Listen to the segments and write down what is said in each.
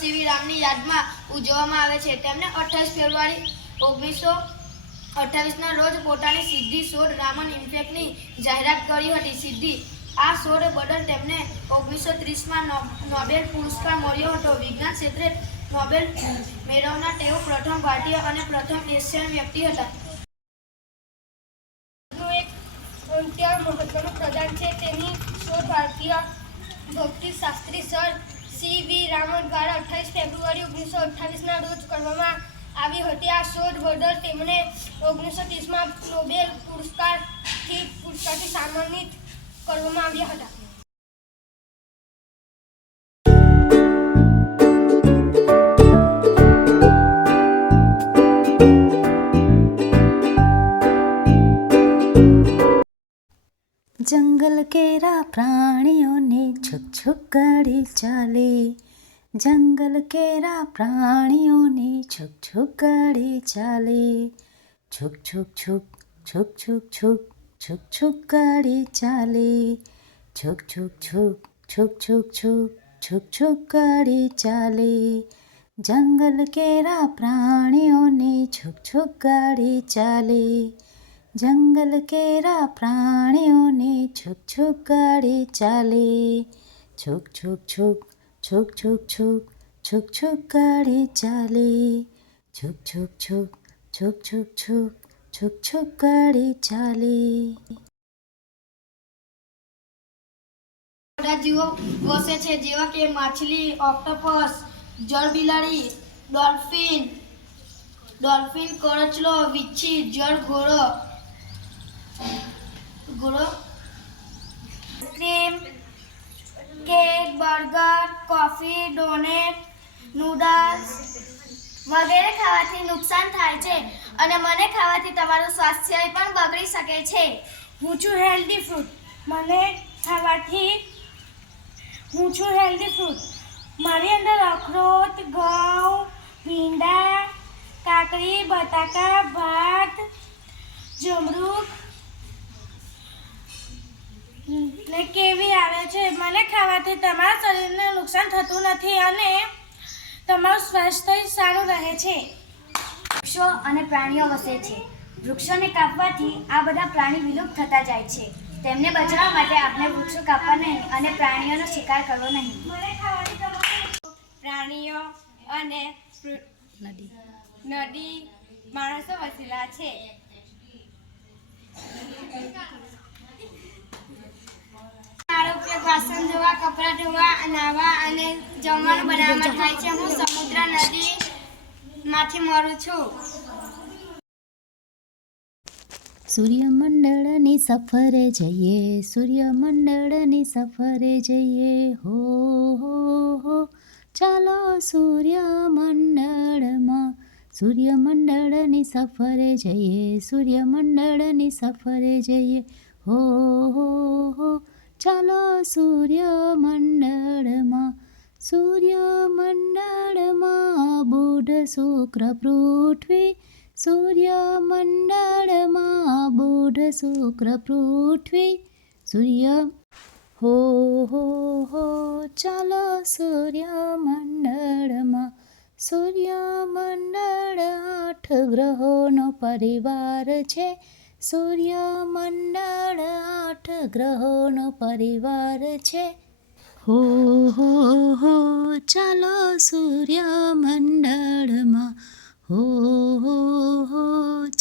સીવી રામની યાદમાં ઉજવવામાં આવે છે. તેમણે 28 ફેબ્રુઆરી 1928ના રોજ પોતાની સિદ્ધિ શોધ રામન ઇફેક્ટની જાહેરાત કરી હતી. સિદ્ધિ આ શોધ બદલ તેમને 1930માં નોબેલ પુરસ્કાર મળ્યો હતો. વિજ્ઞાન ક્ષેત્રે નોબેલ મેળવનાર તેઓ પ્રથમ ભારતીય અને પ્રથમ એશિયન વ્યક્તિ હતા. અત્યંત મહત્વનું પ્રદાન છે. તેની શોધ ભારતીય ભૌતિકશાસ્ત્રી સર સી.વી. રામન દ્વારા 28 ફેબ્રુઆરી 1928ના રોજ કરવામાં આવી હતી. આ શોધ બદલ તેમને 1930માં નોબેલ પુરસ્કારથી સન્માનિત કરવામાં આવ્યા હતા. जंगल केरा प्राणियों ने छुक छुक गाड़ी चाले, जंगल केरा प्राणियों ने छुक छुक गाड़ी चाले, छुक छुक छुक छुक छुक छुक छुक छुक गाड़ी चाले, छुक छुक छुक छुक छुक छुक छुक छुक गाड़ी चाले, जंगल केरा प्राणियों ने छुक छुक गाड़ी चाले, जंगल केरा प्राणियों ने छुक छुक गाड़ी चाले, छुक छुक छुक छुक छुक छुक छुक छुक गाड़ी चाले, छुक छुक छुक छुक छुक छुक छुक छुक गाड़ी चाले. બધા જીવો વસે છે, જેવા કે માછલી, ઓક્ટોપસ, જળબિલાડી, ડોલ્ફિન, કરચલો, વીછી, જળ ઘોડો, ice cream, cake, burger, coffee, donate, noodles વગેરે ખાવાથી નુકસાન થાય છે અને મને ખાવાથી તમારું સ્વાસ્થ્ય પણ બગડી શકે છે. હું છું હેલ્ધી ફ્રૂટ. મારી અંદર અખરોટ, ઘઉં, ભીંડા, કાકડી, બટાકા, ભાત, જમરૂખ ને કેવી આવે છે. મને ખાવાથી તમારા શરીરને નુકસાન થતું નથી અને તમારું સ્વાસ્થ્ય સારું રહે છે. વૃક્ષો અને પ્રાણીઓ વસે છે. વૃક્ષોને કાપવાથી આ બધા પ્રાણી વિલુપ્ત થતા જાય છે. તેમને બચાવવા માટે આપણે વૃક્ષો કાપવા નહીં અને પ્રાણીઓનો શિકાર કરવો નહીં. પ્રાણીઓ અને નદી માણસો વસેલા છે. મારો ઉપયોગ વાસણ ધોવા, કપડાં ધોવા, નાહવા અને જમવાનું બનાવવામાં થાય છે. હું સમુદ્ર નદીમાંથી મળું છું. સૂર્યમંડળની સફરે જઈએ, સૂર્યમંડળની સફરે જઈએ, હો હો હો ચાલો સૂર્યમંડળમાં, સૂર્યમંડળની સફરે જઈએ, સૂર્યમંડળની સફરે જઈએ, હો હો હો ચાલો સૂર્યમંડળમાં, સૂર્યમંડળમાં બુધ શુક્ર પૃથ્વી, સૂર્યમંડળમાં બુધ શુક્ર પૃથ્વી, સૂર્ય હો હો હો ચાલો સૂર્યમંડળમાં, સૂર્યમંડળ 8 ગ્રહોનો પરિવાર છે, સૂર્યમંડળ 8 ગ્રહોનો પરિવાર છે, હો હો હો ચાલો સૂર્યમંડળમાં, હો હો હો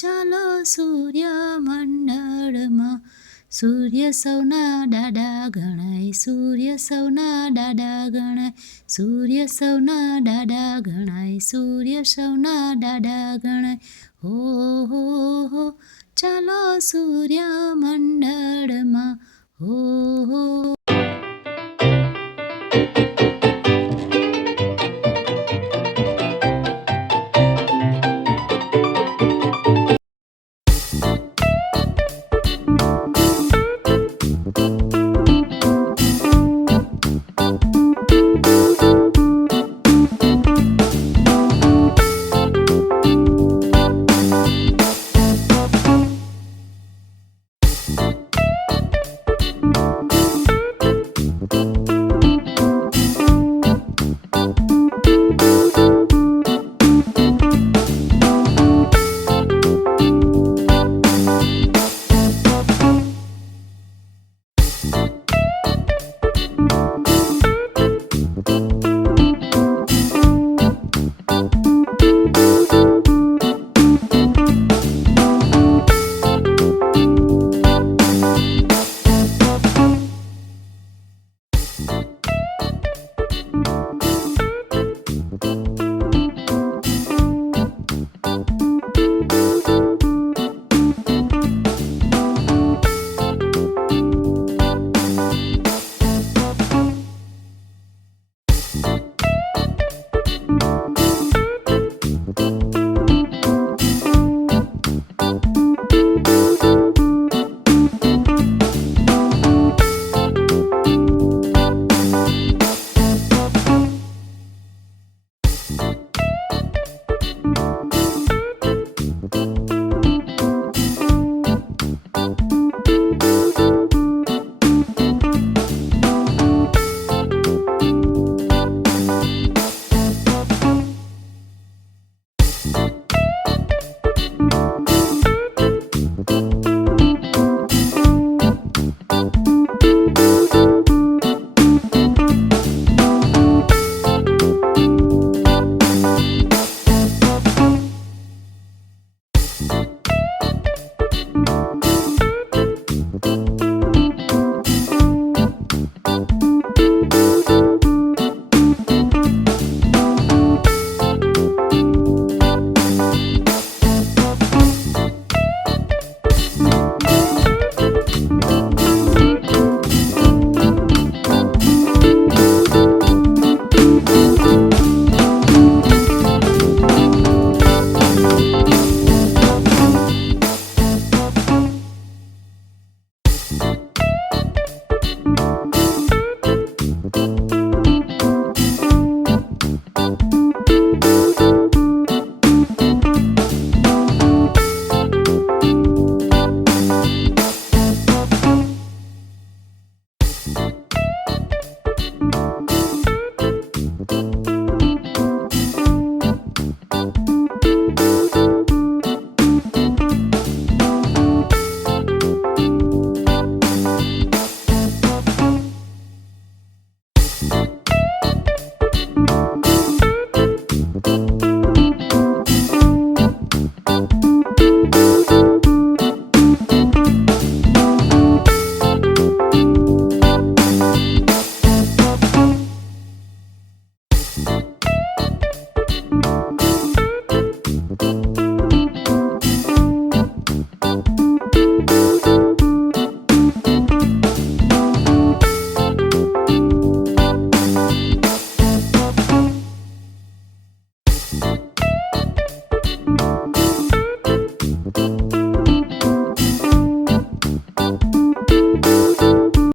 ચાલો સૂર્યમંડળમાં, સૂર્ય સૌના દાદા ગણાય, સૂર્ય સૌના દાદા ગણાય, સૂર્ય સૌના દાદા ગણાય, સૂર્ય સૌના દાદા ગણાય, હો હો હો ચાલો સૂર્યમંડળમાં, હો હો